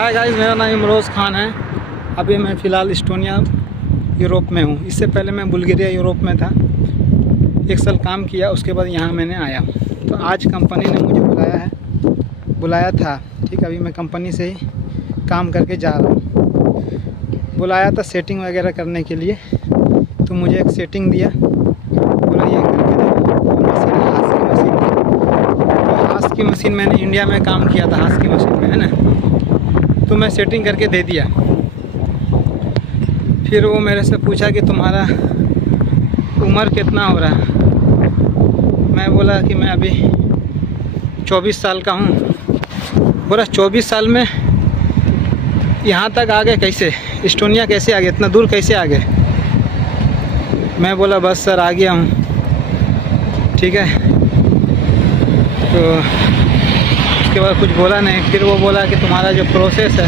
Hi guys, मेरा नाम इमरोज़ खान है। अभी मैं फ़िलहाल इस्टोनिया यूरोप में हूँ। इससे पहले मैं बुल्गारिया यूरोप में था, 1 साल काम किया। उसके बाद यहाँ मैंने आया। तो आज कंपनी ने मुझे बुलाया था। ठीक, अभी मैं कंपनी से ही काम करके जा रहा हूँ। बुलाया था सेटिंग वगैरह करने के लिए, तो मुझे एक सेटिंग दिया, बोला ये करके दे। मशीन हाथ की मशीन मैंने इंडिया में काम किया था, हाथ की मशीन में, है ना। तो मैं सेटिंग करके दे दिया। फिर वो मेरे से पूछा कि तुम्हारा उम्र कितना हो रहा है। मैं बोला कि मैं अभी 24 साल का हूँ। बोला 24 साल में यहाँ तक आ गए कैसे, इस्टोनिया कैसे आ गए, इतना दूर कैसे आ गए। मैं बोला बस सर आ गया हूँ। ठीक है, तो उसके बाद कुछ बोला नहीं। फिर वो बोला कि तुम्हारा जो प्रोसेस है,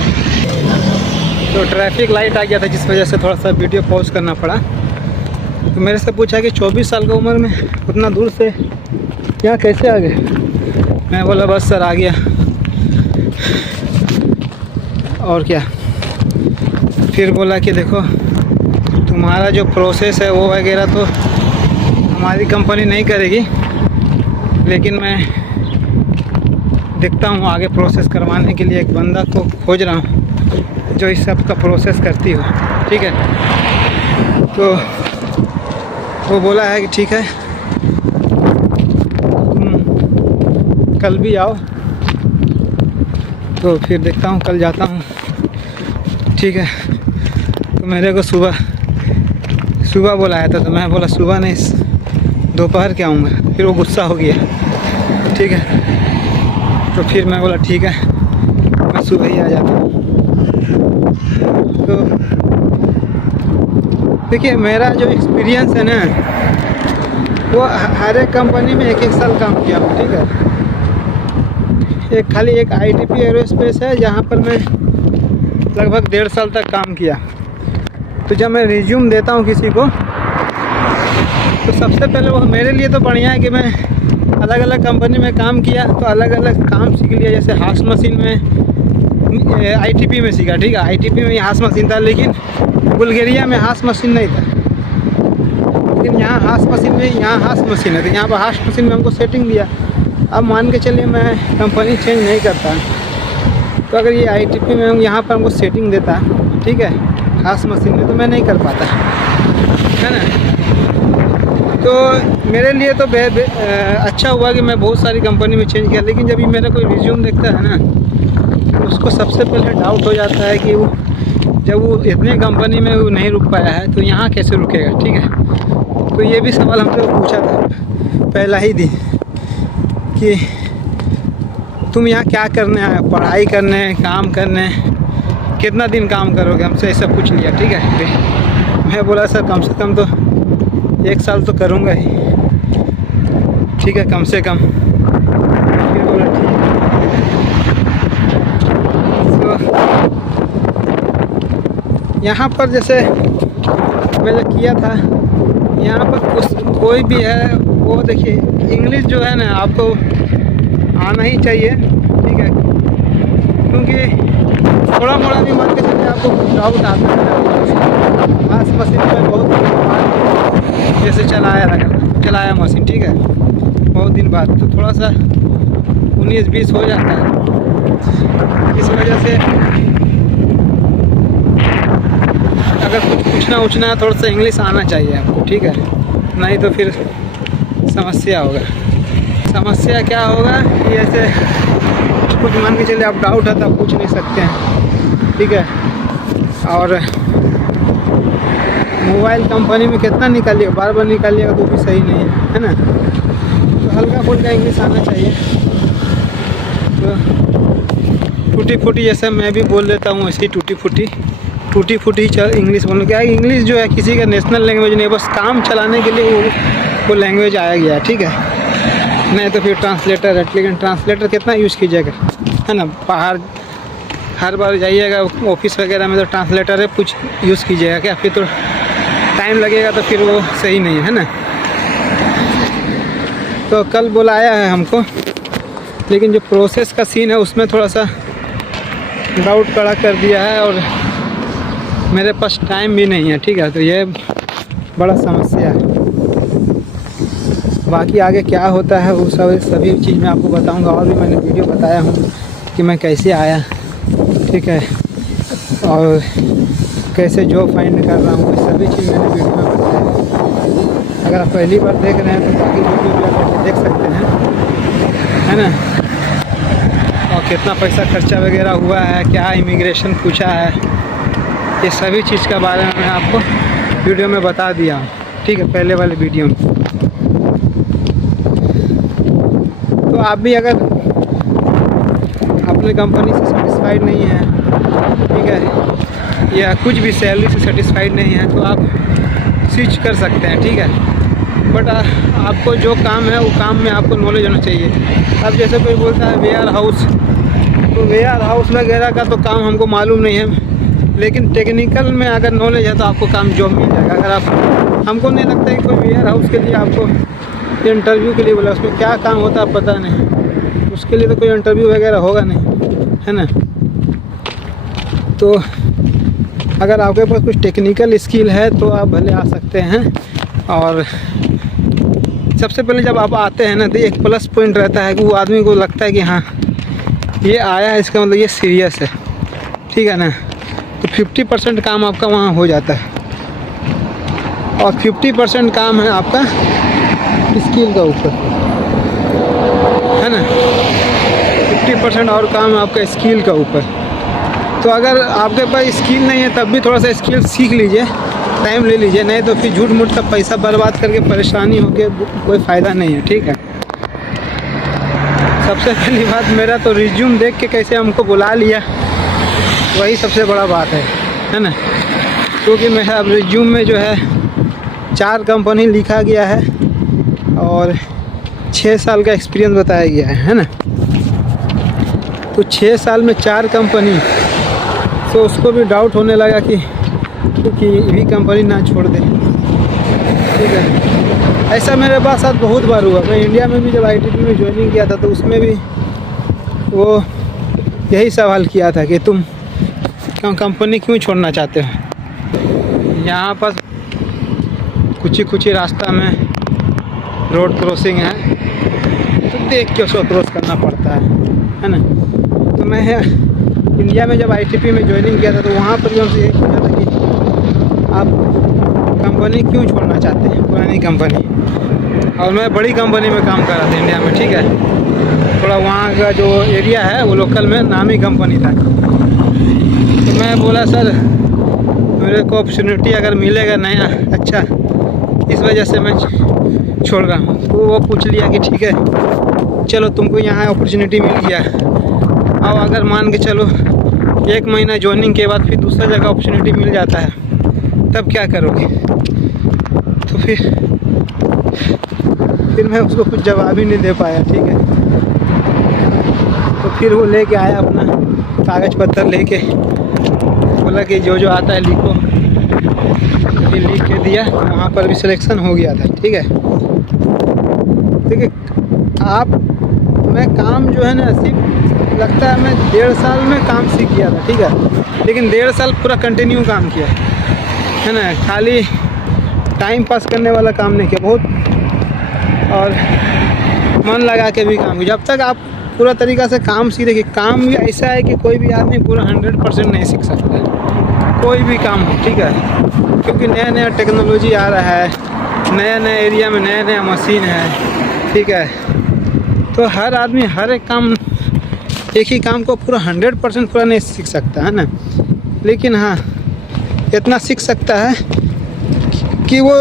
तो ट्रैफिक लाइट आ गया था जिस वजह से थोड़ा सा वीडियो पॉज करना पड़ा। तो मेरे से पूछा कि 24 साल की उम्र में उतना दूर से यहाँ कैसे आ गए। मैं बोला बस सर आ गया, और क्या। फिर बोला कि देखो तुम्हारा जो प्रोसेस है वो वगैरह तो हमारी कंपनी नहीं करेगी, लेकिन मैं देखता हूँ आगे प्रोसेस करवाने के लिए एक बंदा को खोज रहा हूँ जो इस सब का प्रोसेस करती हो। ठीक है, तो वो बोला है कि ठीक है तुम कल भी आओ। तो फिर देखता हूँ, कल जाता हूँ। ठीक है, तो मेरे को सुबह बुलाया था, तो मैं बोला सुबह नहीं, दोपहर के आऊँगा। फिर वो गुस्सा हो गया। ठीक है, तो फिर मैं बोला ठीक है मैं सुबह ही आ जाता हूँ। तो देखिए मेरा जो एक्सपीरियंस है ना, वो हर एक कंपनी में 1-1 साल काम किया हूँ। ठीक है, खाली एक ITP एरोस्पेस है जहाँ पर मैं लगभग 1.5 साल तक काम किया। तो जब मैं रिज्यूम देता हूँ किसी को, तो सबसे पहले वो मेरे लिए तो बढ़िया है कि मैं अलग अलग कंपनी में काम किया, तो अलग अलग काम सीख लिया। जैसे हाथ मशीन में ITP में सीखा। ठीक है, ITP में हाथ मशीन था, लेकिन बुल्गारिया में हाथ मशीन नहीं था। लेकिन यहाँ हाथ मशीन में, यहाँ हाथ मशीन है, तो यहाँ पर हाथ मशीन में हमको सेटिंग दिया। अब मान के चलिए मैं कंपनी चेंज नहीं करता, तो अगर ये ITP में यहाँ पर हमको सेटिंग देता, ठीक है, हाथ मशीन में, तो मैं नहीं कर पाता, है ना। तो मेरे लिए तो अच्छा हुआ कि मैं बहुत सारी कंपनी में चेंज किया। लेकिन जब ये मेरा कोई रिज्यूम देखता है ना, तो उसको सबसे पहले डाउट हो जाता है कि वो जब वो इतने कंपनी में वो नहीं रुक पाया है, तो यहाँ कैसे रुकेगा। ठीक है, तो ये भी सवाल हमसे पूछा था पहला ही दिन कि तुम यहाँ क्या करने आए, पढ़ाई करने, काम करने, कितना दिन काम करोगे, हमसे ऐसा पूछ लिया। ठीक है, मैं बोला सर कम से कम तो 1 साल तो करूँगा ही। ठीक है, कम से कम। फिर बोला ठीक है। तो यहाँ पर जैसे मैं जो किया था, यहाँ पर कोई भी है वो देखिए इंग्लिश जो है ना आपको आना ही चाहिए। ठीक है, क्योंकि थोड़ा मोड़ा भी मान के चलिए आपको डाउट आता है। हाथ मशीन में बहुत जैसे चलाया मशीन, ठीक है, बहुत दिन बाद, तो थोड़ा सा 19-20 हो जाता है। इस वजह से अगर कुछ पूछना है, थोड़ा सा इंग्लिश आना चाहिए आपको। ठीक है, नहीं तो फिर समस्या होगा। समस्या क्या होगा कि ऐसे कुछ मान के चलिए आप डाउट है तो आप पूछ नहीं सकते हैं। ठीक है, और मोबाइल कंपनी में कितना निकालिएगा, बार निकालिएगा तो भी सही नहीं है ना। तो हल्का फुल्का इंग्लिश आना चाहिए। तो टूटी फूटी जैसे मैं भी बोल लेता हूँ, ऐसी टूटी फूटी इंग्लिश बोलूँ। क्या इंग्लिश जो है किसी का नेशनल लैंग्वेज नहीं, बस काम चलाने के लिए वो लैंग्वेज आया गया है। ठीक है, नहीं तो फिर ट्रांसलेटर है, लेकिन ट्रांसलेटर कितना यूज़ कीजिएगा, है ना। बाहर हर बार जाइएगा ऑफिस वगैरह में, तो ट्रांसलेटर है कुछ यूज़ कीजिएगा क्या, फिर तो टाइम लगेगा, तो फिर वो सही नहीं है ना। तो कल बुलाया है हमको, लेकिन जो प्रोसेस का सीन है उसमें थोड़ा सा डाउट खड़ा कर दिया है और मेरे पास टाइम भी नहीं है, ठीक है। तो ये बड़ा समस्या है। बाकी आगे क्या होता है वो सभी चीज़ मैं आपको बताऊंगा। और भी मैंने वीडियो बताया हूँ कि मैं कैसे आया, ठीक है, और कैसे जॉब फाइंड कर रहा हूँ, सभी चीज़ मैंने वीडियो में बताया है। अगर आप पहली बार देख रहे हैं तो बाकी वीडियो भी आप देख सकते हैं, है ना। और कितना पैसा खर्चा वगैरह हुआ है, क्या इमिग्रेशन पूछा है, ये सभी चीज़ के बारे में मैं आपको वीडियो में बता दिया हूँ, ठीक है, पहले वाले वीडियो में। तो आप भी अगर अपने कंपनी से सेटिस्फाइड नहीं है, ठीक है, या कुछ भी सैलरी से सेटिस्फाइड नहीं है, तो आप स्विच कर सकते हैं, ठीक है। बट आपको जो काम है वो काम में आपको नॉलेज होना चाहिए। अब जैसे कोई बोलता है वेयर हाउस, तो वेयर हाउस वगैरह का तो काम हमको मालूम नहीं है, लेकिन टेक्निकल में अगर नॉलेज है तो आपको काम जॉब मिल जाएगा। अगर आप, हमको नहीं लगता है कि कोई वेयर हाउस के लिए आपको इंटरव्यू के लिए बोला, उसमें क्या काम होता है पता नहीं, उसके लिए तो कोई इंटरव्यू वगैरह होगा नहीं, है ना। तो अगर आपके पास कुछ टेक्निकल स्किल है तो आप भले आ सकते हैं। और सबसे पहले जब आप आते हैं ना तो एक प्लस पॉइंट रहता है कि वो आदमी को लगता है कि हाँ ये आया है, इसका मतलब ये सीरियस है, ठीक है ना। तो 50% काम आपका वहाँ हो जाता है और 50% काम है आपका स्किल का ऊपर, है ना। 50% और काम है आपका स्किल का ऊपर। तो अगर आपके पास स्किल नहीं है तब भी थोड़ा सा स्किल सीख लीजिए, टाइम ले लीजिए, नहीं तो फिर झूठ मूठ का पैसा बर्बाद करके परेशानी होके कोई फ़ायदा नहीं है, ठीक है। सबसे पहली बात, मेरा तो रिज्यूम देख के कैसे हमको बुला लिया, वही सबसे बड़ा बात है ना। क्योंकि मेरा अब रिज्यूम में जो है 4 कंपनी लिखा गया है और 6 साल का एक्सपीरियंस बताया गया है ना। तो 6 साल में 4 कंपनी, तो उसको भी डाउट होने लगा कि भी कंपनी ना छोड़ दे, ठीक है। ऐसा मेरे पास साथ बहुत बार हुआ। मैं इंडिया में भी जब ITP में ज्वाइनिंग किया था तो उसमें भी वो यही सवाल किया था कि तुम कंपनी क्यों छोड़ना चाहते हो। यहाँ पर कुछ ही रास्ता में रोड क्रॉसिंग है तो देख के उसको क्रॉस करना पड़ता है ना। तो मैं इंडिया में जब ITP में ज्वाइनिंग किया था तो वहाँ पर भी हमसे यही पूछा था कि आप कंपनी क्यों छोड़ना चाहते हैं, पुरानी कंपनी। और मैं बड़ी कंपनी में काम कर रहा था इंडिया में, ठीक है। थोड़ा वहाँ का जो एरिया है वो लोकल में नामी कंपनी था। तो मैं बोला सर मेरे को अपॉर्चुनिटी अगर मिलेगा नया अच्छा, इस वजह से मैं छोड़ रहा हूँ। तो वो पूछ लिया कि ठीक है चलो तुमको यहाँ अपॉर्चुनिटी मिल गया, अब अगर मान के चलो 1 महीना ज्वाइनिंग के बाद फिर दूसरा जगह अपॉर्चुनिटी मिल जाता है तब क्या करोगे। तो फिर मैं उसको कुछ जवाब ही नहीं दे पाया, ठीक है। तो फिर वो लेके आया अपना कागज़ पत्तर लेके, बोला कि जो आता है लिखो, फिर लिख के दिया। वहाँ पर भी सिलेक्शन हो गया था, ठीक है। देखिए मैं काम जो है ना सिर्फ लगता है मैं 1.5 साल में काम सीख गया था, ठीक है। लेकिन 1.5 साल पूरा कंटिन्यू काम किया, है ना। खाली टाइम पास करने वाला काम नहीं किया, बहुत और मन लगा के भी काम किया। जब तक आप पूरा तरीक़ा से काम सीख देखिए, काम भी ऐसा है कि कोई भी आदमी पूरा 100% नहीं सीख सकता है, कोई भी काम हो, ठीक है। क्योंकि नया टेक्नोलॉजी आ रहा है, नया एरिया में नया मशीन है, ठीक है। तो हर आदमी हर एक काम, एक ही काम को पूरा 100% पूरा नहीं सीख सकता, है ना। लेकिन हाँ इतना सीख सकता है कि वो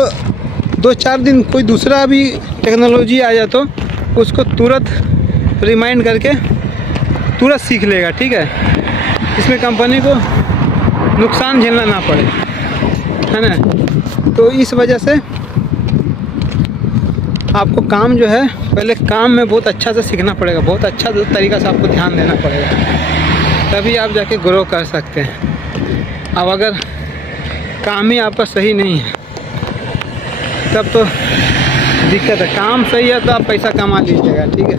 2-4 दिन कोई दूसरा भी टेक्नोलॉजी आ जाए तो उसको तुरंत रिमाइंड करके तुरंत सीख लेगा, ठीक है। इसमें कंपनी को नुकसान झेलना ना पड़े, है ना। तो इस वजह से आपको काम जो है पहले काम में बहुत अच्छा से सीखना पड़ेगा, बहुत अच्छा तरीक़ा से आपको ध्यान देना पड़ेगा, तभी आप जाके ग्रो कर सकते हैं। अब अगर काम ही आपका सही नहीं है तब तो दिक्कत है। काम सही है तो आप पैसा कमा लीजिएगा, ठीक है।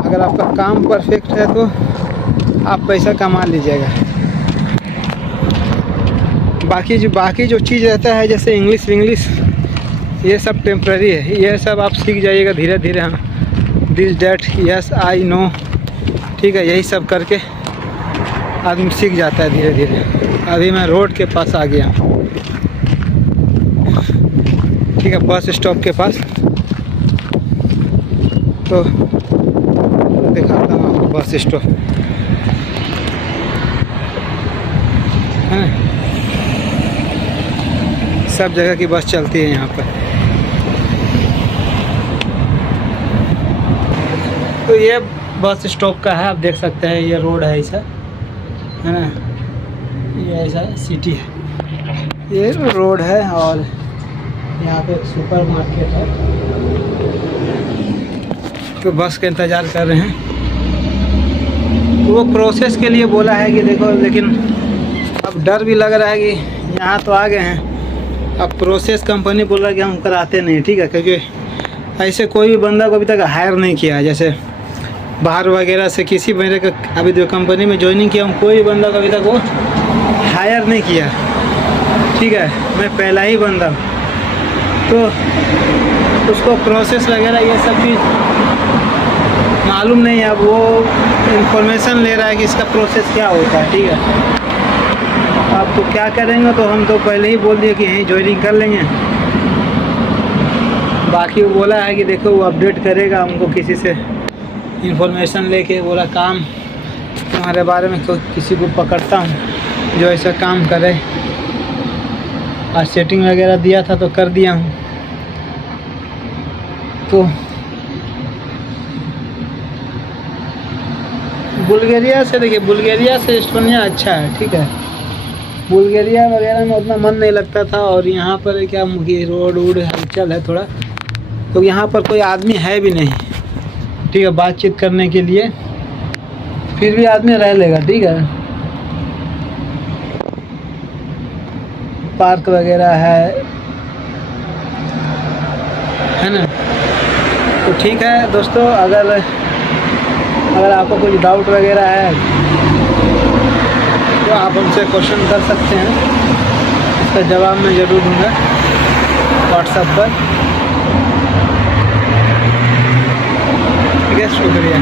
अगर आपका काम परफेक्ट है तो आप पैसा कमा लीजिएगा। बाकी जो चीज़ रहता है जैसे इंग्लिश ये सब टेम्प्रेरी है, ये सब आप सीख जाइएगा धीरे धीरे। हाँ, this that yes I know, ठीक है, यही सब करके आदमी सीख जाता है धीरे धीरे। अभी मैं रोड के पास आ गया, ठीक है, बस स्टॉप के पास। तो दिखाता हूँ आपको बस स्टॉप है, सब जगह की बस चलती है यहाँ पर। तो ये बस स्टॉप का है, आप देख सकते हैं, ये रोड है ऐसा, है ना, ये ऐसा सिटी है, ये रोड है। और यहाँ पे एक सुपर मार्केट है, तो बस का इंतज़ार कर रहे हैं। तो वो प्रोसेस के लिए बोला है कि देखो, लेकिन अब डर भी लग रहा है कि यहाँ तो आ गए हैं, अब प्रोसेस कंपनी बोल रहा है कि हम कराते नहीं, ठीक है, क्योंकि ऐसे कोई भी बंदा को अभी तक हायर नहीं किया है। जैसे बाहर वगैरह से किसी मेरे का अभी जो कंपनी में ज्वाइनिंग किया हूँ, कोई भी बंदा को अभी तक वो हायर नहीं किया, ठीक है, मैं पहला ही बंदा हूँ। तो उसको प्रोसेस वगैरह ये सब चीज़ मालूम नहीं है। अब वो इंफॉर्मेशन ले रहा है कि इसका प्रोसेस क्या होता है, ठीक है। आप तो क्या करेंगे, तो हम तो पहले ही बोल दिए कि यहीं ज्वाइनिंग कर लेंगे। बाकी वो बोला है कि देखो वो अपडेट करेगा हमको, किसी से इंफॉर्मेशन लेके बोला काम तुम्हारे बारे में किसी को पकड़ता हूँ जो ऐसा काम करे। आज सेटिंग वगैरह दिया था तो कर दिया हूँ। तो बुल्गारिया से, देखिए, बुल्गारिया से एस्टोनिया अच्छा है, ठीक है। बुल्गारिया वगैरह में उतना मन नहीं लगता था, और यहाँ पर क्या रोड हलचल है थोड़ा, तो यहाँ पर कोई आदमी है भी नहीं, ठीक है, बातचीत करने के लिए। फिर भी आदमी रह लेगा, ठीक है, पार्क वगैरह है ना। तो ठीक है दोस्तों, अगर आपको कुछ डाउट वगैरह है तो आप हमसे क्वेश्चन कर सकते हैं, इसका जवाब मैं ज़रूर दूँगा व्हाट्सएप पर, ठीक है। शुक्रिया।